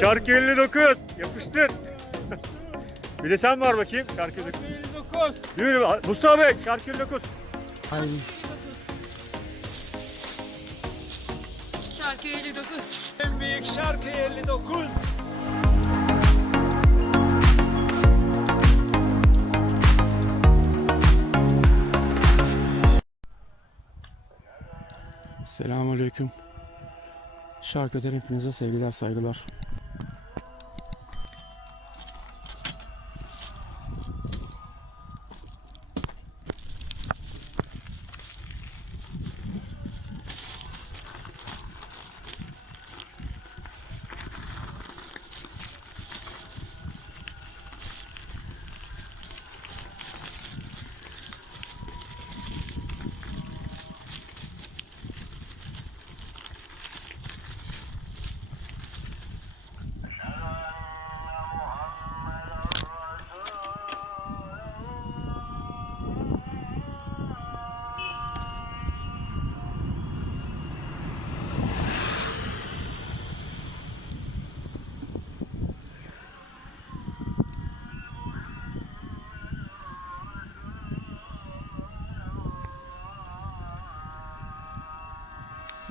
Çarkı 59. Yapıştır. bir de sen var bakayım. Çarkı 59. 59. Yürü Mustafa Bey. Çarkı 59. Hayır. Şarkı 59. En büyük şarkı 59. Selamünaleyküm. Şarkıdan hepinize sevgiler saygılar.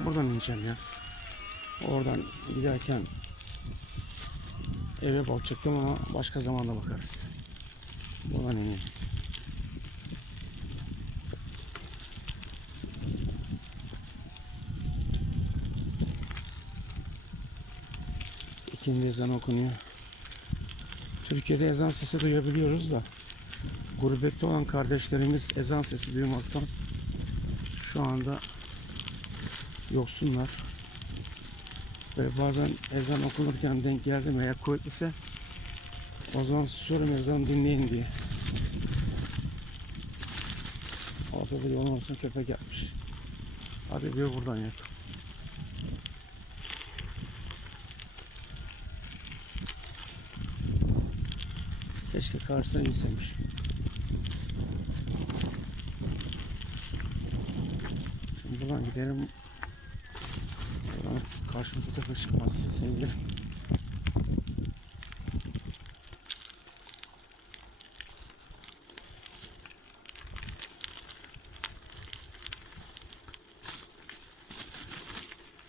Buradan ineceğim ya. Oradan giderken eve bakacaktım ama başka zamanda bakarız. Buradan ineyim. İkindi ezan okunuyor. Türkiye'de ezan sesi duyabiliyoruz da gurbette olan kardeşlerimiz ezan sesi duymaktan şu anda yoksunlar. Böyle bazen ezan okunurken denk geldim eğer kuvvetliyse o zaman susuyorum ezan dinleyin diye. Orada da yolun ortasına köpek gelmiş. Hadi diyor buradan yak. Keşke karşısına inseymiş. Şimdi buradan gidelim. Karşımıza köpek çıkmaz sevgilim.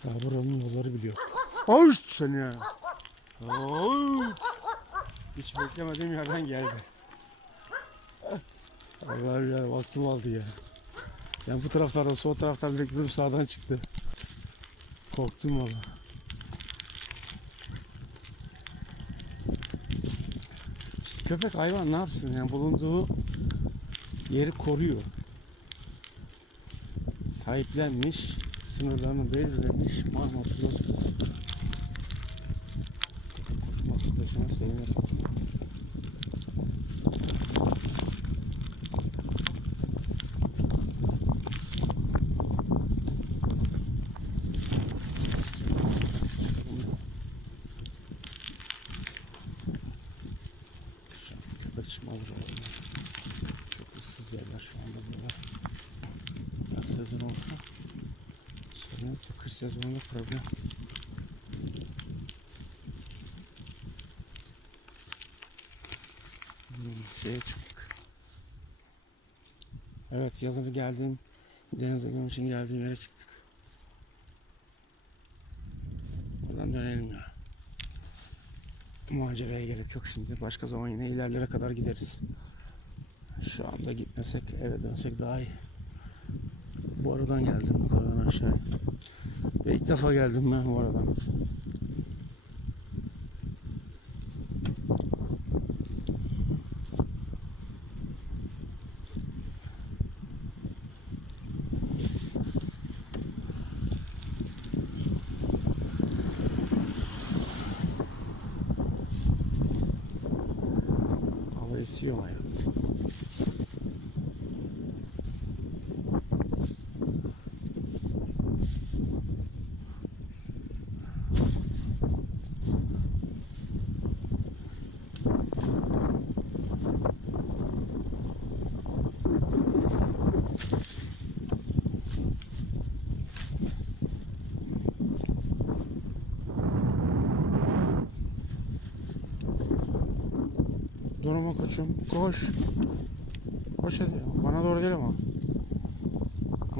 Ya buranın yolları biliyor. Hoş seni ya. Hoş. Hiç beklemediğim yerden geldi. Allah ya vaktim aldı ya. Ben bu taraflardan sol taraftan bekledim sağdan çıktı. Korktum valla. İşte köpek hayvan ne yapsın yani bulunduğu yeri koruyor. Sahiplenmiş, sınırlarını belirlemiş Marmara. Köpek koşması da sana sevinirim. Ses yok. Çıkalım. Şu an köpek çıkmaz oralardan. Çok ıssız yerler şu anda buralar. Yaz sezonu olsa sorun yok da Hmm, şeye çıktık. Evet yazın geldiğim denize girmek için geldiğim yere çıktık. Buradan dönelim ya. Maceraya gerek yok şimdi. Başka zaman yine ilerlere kadar gideriz. Şu anda gitmesek eve dönsek daha iyi. Bu aradan geldim yukarıdan aşağıya. Ve ilk defa geldim ben bu aradan. Hava esiyor ya. Durma koçum. Koş. Koş hadi. Bana doğru değil ama.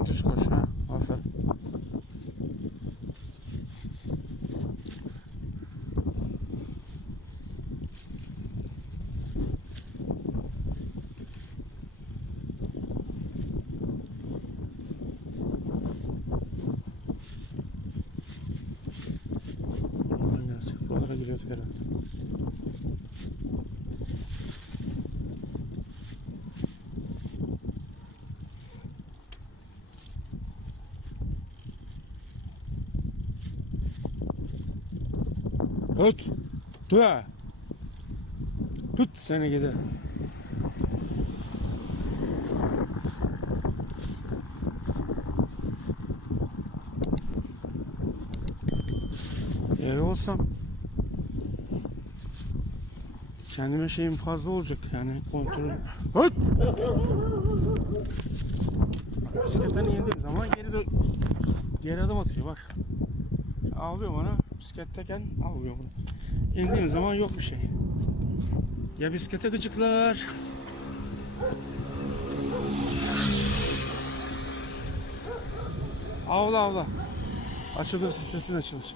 Düz koş ha. Aferin. Buralara giriyorduk herhalde. Öt. Dua. Tut seni gider. Ev olsam kendime şeyim fazla olacak yani kontrol. Öt. Bisikletten indiğim zaman geri dö- geri adım atıyor bak. Ağlıyor bana. Bisikletteyken ağlıyor bunu. İndiğim zaman yok bir şey. Ya bisiklete gıcıklar. Avla avla. Açılır sesin açılır.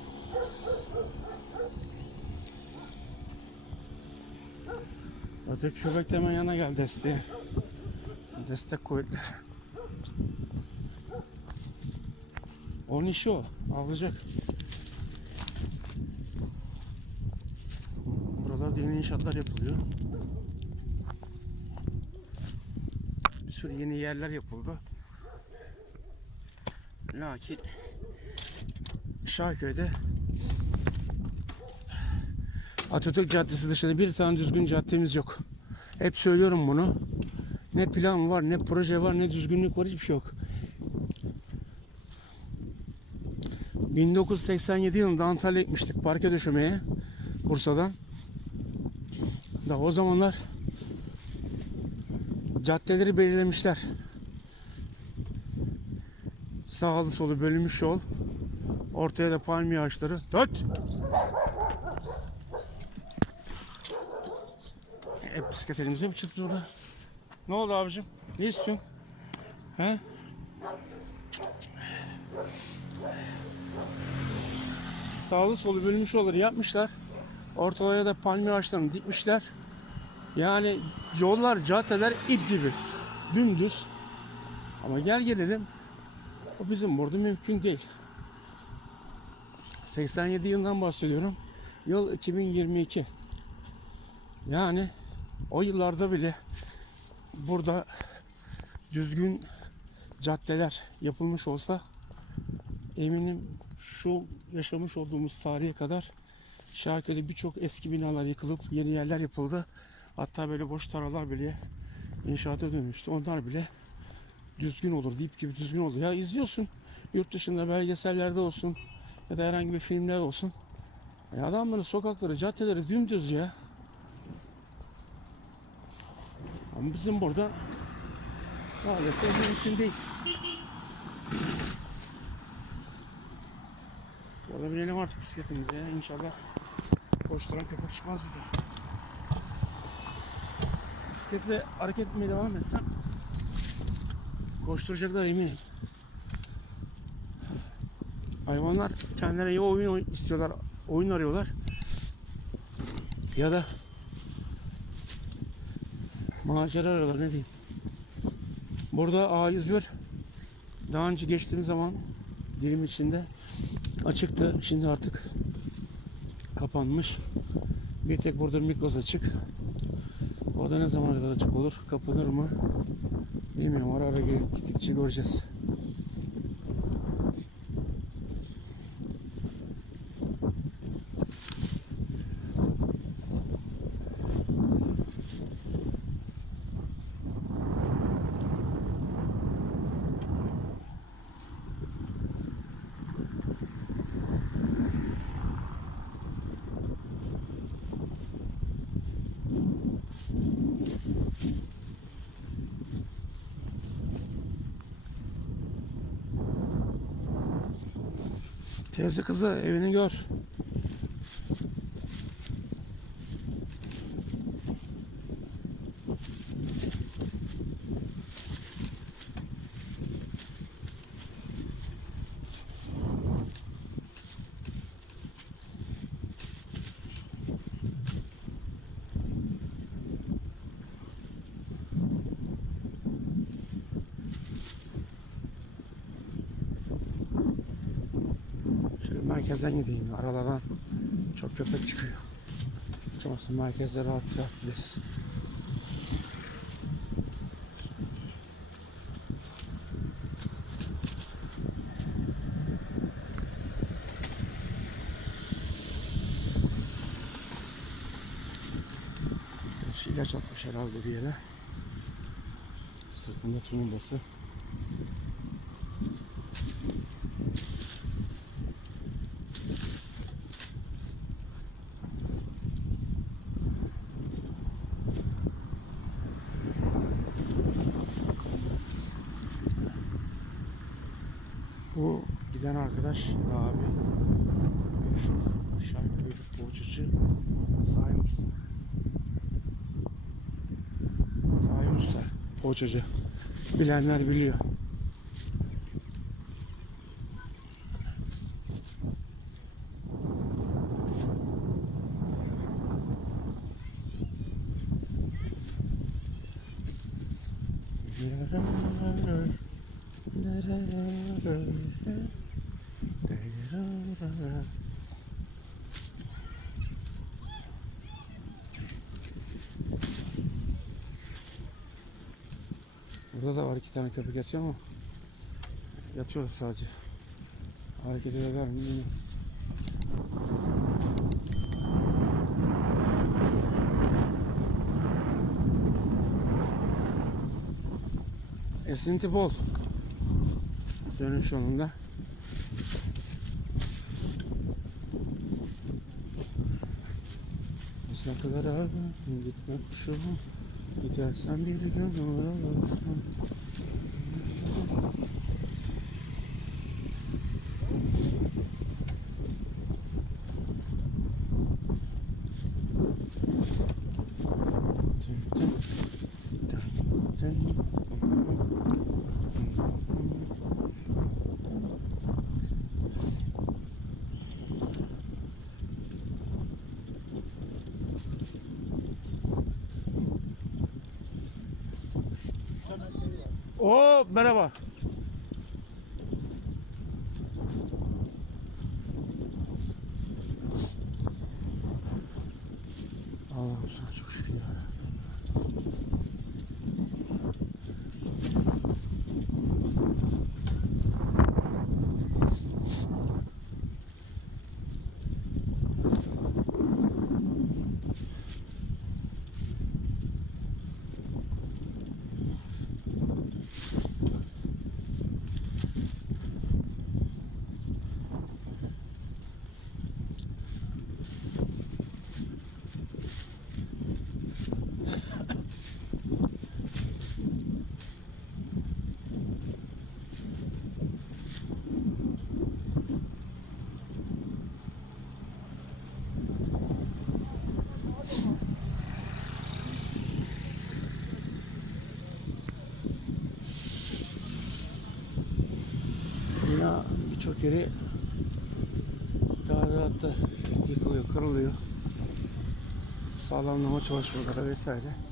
Öteki köpek de hemen yana gel desteğe. Destek kuvvetli. Onun işi o. Avlayacak. Yeni inşaatlar yapılıyor. Bir sürü yeni yerler yapıldı. Lakin Şarköy'de Atatürk Caddesi dışında bir tane düzgün caddemiz yok. Hep söylüyorum bunu. Ne plan var, ne proje var, ne düzgünlük var hiçbir şey yok. 1987 yılında Antalya gitmiştik parke döşemeye Bursa'dan. Da o zamanlar caddeleri belirlemişler. Sağlı solu bölünmüş yol. Ortaya da palmiye ağaçları. Dört. Hep bisiklet mi çıktı burada? Ne oldu abicim? Ne istiyorsun? He? Sağlı solu bölünmüş yolları yapmışlar. Ortaya da palmiye ağaçlarını dikmişler. Yani yollar, caddeler ip gibi. Dümdüz. Ama gel gelelim. O bizim burada mümkün değil. 87 yılından bahsediyorum. Yıl 2022. Yani o yıllarda bile burada düzgün caddeler yapılmış olsa eminim şu yaşamış olduğumuz tarihe kadar Şarköy'de birçok eski binalar yıkılıp yeni yerler yapıldı. Hatta böyle boş tarlalar bile inşaata dönmüştü. Onlar bile düzgün olur, dip gibi düzgün olur. Ya izliyorsun yurt dışında belgesellerde olsun ya da herhangi bir filmler olsun. Ya adamların sokakları, caddeleri dümdüz ya. Ama bizim burada maalesef mümkün değil. Orada binelim artık bisikletimize ya. İnşallah koşturan köpek çıkmaz bir daha. Bisikletle hareket etmeye devam etsem koşturacaklar eminim. Hayvanlar kendilerine ya oyun istiyorlar, oyun arıyorlar ya da macera arıyorlar ne diyeyim. Burada A101 daha önce geçtiğim zaman dilim içinde açıktı. Şimdi artık kapanmış. Bir tek burada Migros açık. O da ne zaman kadar açık olur? Kapanır mı? Bilmiyorum. Ara ara gittikçe göreceğiz. Teyze kızı evini gör. Merkezden gideyim. Aralardan çok köpek çıkıyor. Hiç olmazsa merkezde rahat rahat gideriz. İlaç atmış herhalde bir yere. Sırtında tumuldası. Bu arkadaş abi meşhur şarkıcı, borcucu Saim Usta. Saim Usta, poğaçacı. Bilenler biliyor. Burada da var iki tane köpek yatıyor ama yatıyor sadece. Hareket eder mi bilmiyorum. Esinti bol. Dönüş yolunda. Uzak kadar gitmek şu Gidersen bir gün uğrarsın Tın tın, tın tın. Oo merhaba. Allah'ım sana çok şükür ya Rabbi. Bina birçok yeri tadilatta yıkılıyor, kırılıyor. Sağlamlama çalışmaları vesaire.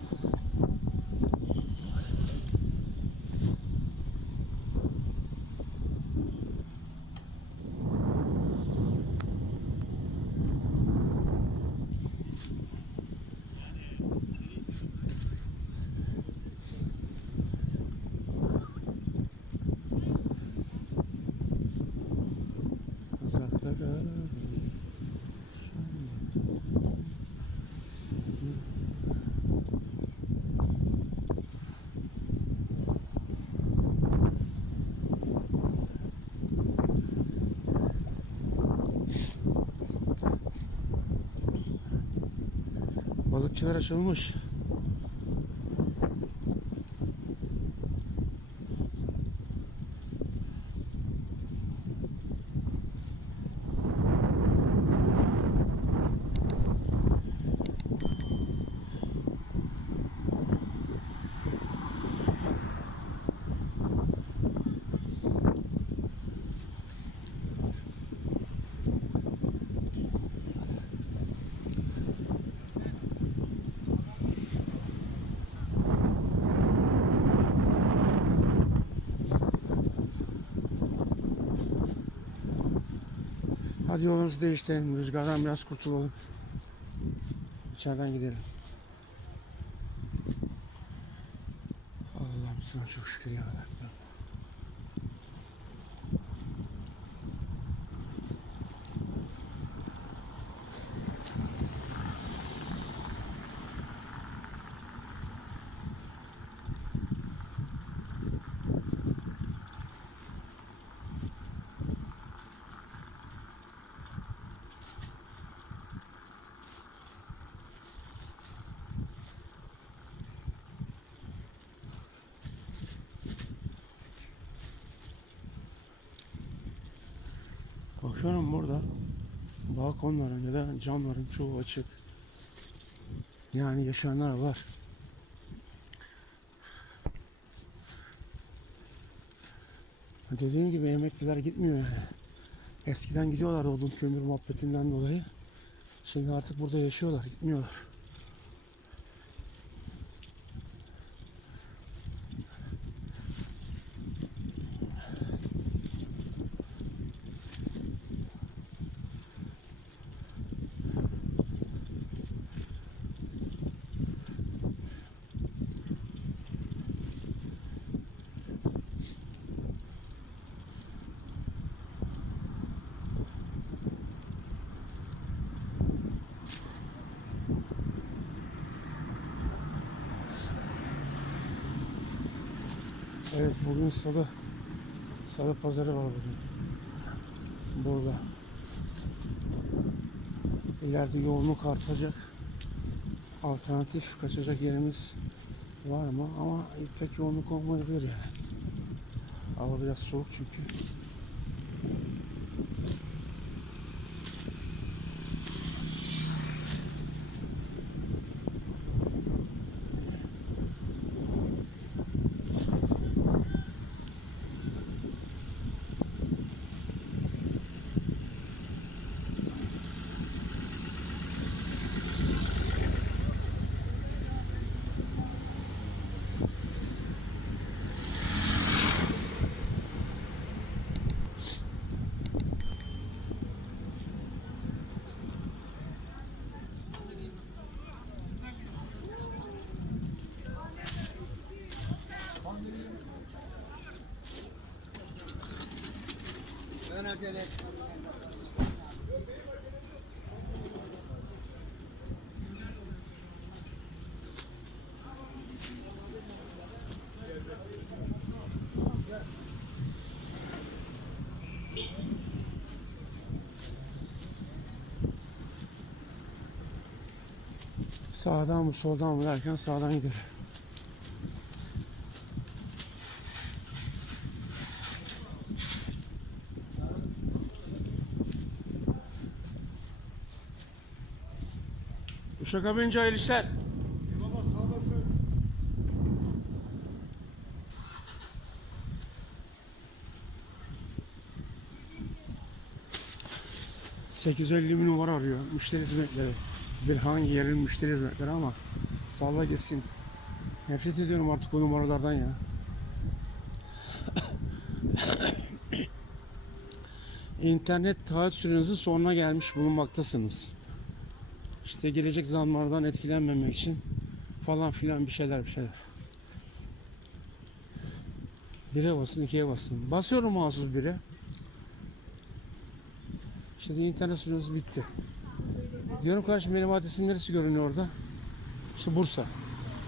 Balıkçılar açılmış. Hadi yolumuzu değiştirelim. Rüzgardan biraz kurtulalım. İçeriden gidelim. Allah'ım sana çok şükür ya Rabbim. Bakıyorum burada balkonların ya da camların çoğu açık. Yani yaşayanlar var. Dediğim gibi emekliler gitmiyor yani. Eskiden gidiyorlar odun kömür muhabbetinden dolayı. Şimdi artık burada yaşıyorlar, gitmiyorlar. Evet bugün salı. Salı pazarı var bugün. Burada. İleride yoğunluk artacak. Alternatif kaçacak yerimiz var mı? Ama pek yoğunluk olmayabilir yani. Hava biraz soğuk çünkü. Sağdan mı soldan mı derken sağdan gider. Uşaka bince hayırlı işler. 850 bin numara arıyor. Müşteri hizmetleri. Bir hangi yerin müşteri hizmetleri ama salla gitsin. Nefret ediyorum artık bu numaralardan ya. İnternet taahhüt sürenizin sonuna gelmiş bulunmaktasınız. İşte gelecek zamlardan etkilenmemek için falan filan bir şeyler bir şeyler. Bire basın, ikiye basın. Basıyorum mahsus bire. İşte internet süreniz bitti. Diyorum kardeşim benim adresim neresi görünüyor orada? İşte Bursa.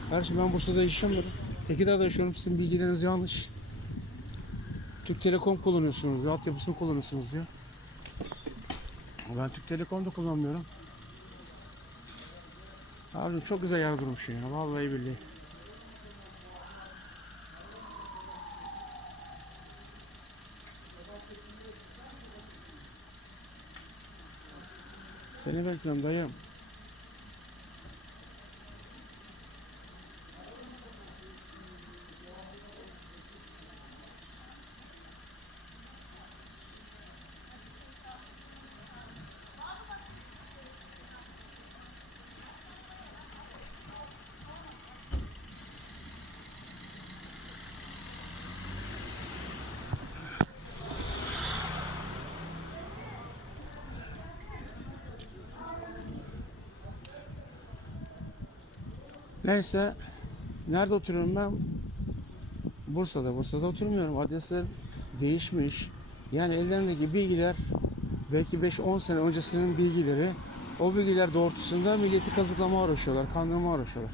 Kardeşim ben Bursa'da yaşamıyorum. Tekirdağ'da yaşıyorum. Sizin bilgileriniz yanlış. Türk Telekom kullanıyorsunuz diyor. Altyapısını kullanıyorsunuz diyor. Ben Türk Telekom'da kullanmıyorum. Abi çok güzel yer durmuş ya. Vallahi billahi. Seni bekliyorum dayım. Neyse. Nerede oturuyorum ben? Bursa'da. Bursa'da oturmuyorum. Adresler değişmiş. Yani ellerindeki bilgiler belki 5-10 sene öncesinin bilgileri. O bilgiler doğrultusunda milleti kazıklama uğraşıyorlar, kandırma uğraşıyorlar.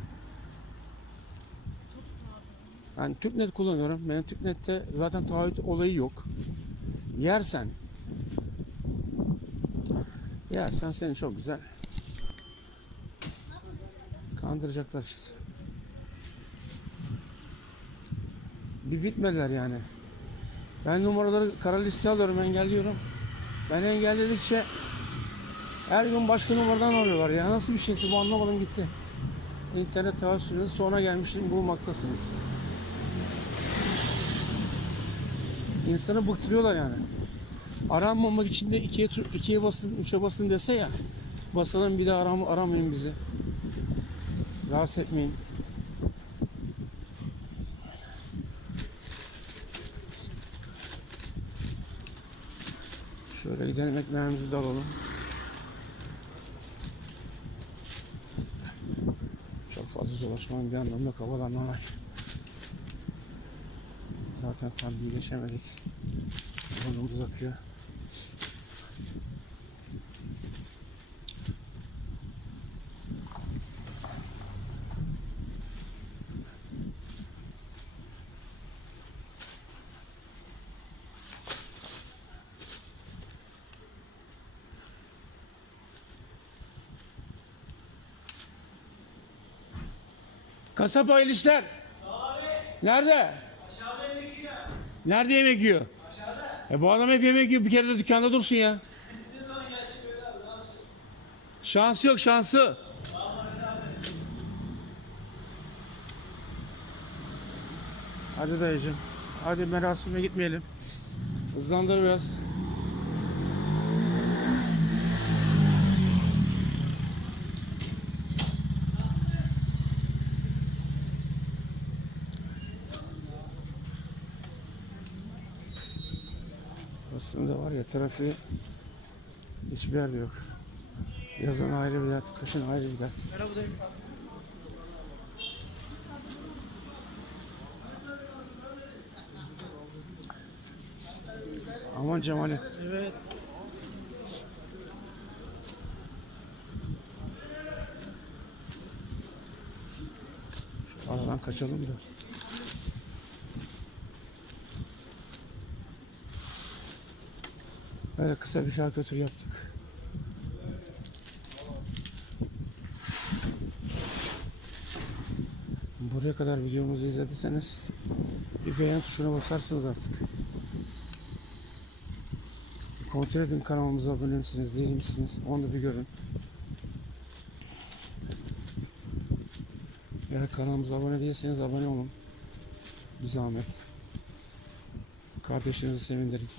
Yani TürkNet kullanıyorum. Benim TürkNet'te zaten taahhüt olayı yok. Yersen Yersen seni çok güzel kandıracaklar işte. Bir bitmediler yani. Ben numaraları kara listeye alıyorum, engelliyorum. Ben engelledikçe her gün başka numaradan arıyorlar ya. Nasıl bir şeyse bu anlamadım gitti. İnternet tavsiyeleriniz sonra gelmişim bulmaktasınız. İnsanı bıktırıyorlar yani. Aranmamak için de ikiye, ikiye basın, üçe basın dese ya. Basalım bir daha aram, aramayın bizi. Rahatsız etmeyin. Şöyle gidelim ekmeğimizi de alalım. Çok fazla dolaşmanın bir anlamı yok. Havalar normal. Zaten tam birleşemedik. Burnumuz akıyor. Kasap hayırlı işler. Nerede? Aşağıda yemek yiyor. Nerede yemek yiyor? Aşağıda. E bu adam hep yemek yiyor. Bir kere de dükkanda dursun ya. Şansı yok şansı. Hadi dayıcım. Hadi merasime gitmeyelim. Hızlandır biraz. Aslında var ya trafiği hiçbir yerde yok. Yazın ayrı bir dert, kışın ayrı bir dert. Aman Cemal'im. Evet. Şu aradan kaçalım da. Böyle kısa bir şarkı tur yaptık. Buraya kadar videomuzu izlediyseniz bir beğen tuşuna basarsınız artık. Kontrol edin kanalımıza abone misiniz, değil misiniz? Onu bir görün. Eğer kanalımıza abone değilseniz abone olun. Bir zahmet. Kardeşinizi sevindirin.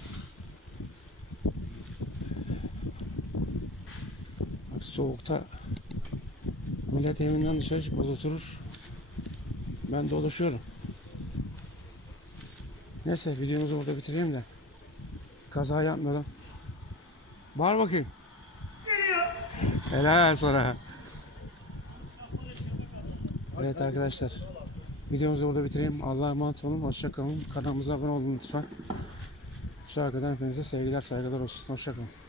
Bak Soğukta millet evinden dışarı çıkmaz oturur. Ben dolaşıyorum. Neyse videomuzu burada bitireyim de. Kaza yapmayalım. Bağır bakayım. Helal sana. Evet arkadaşlar. Videomuzu burada bitireyim. Allah'a emanet olun. Hoşça kalın. Kanalımıza abone olun lütfen. Şu arkadan hepinize sevgiler saygılar olsun. Hoşça kalın.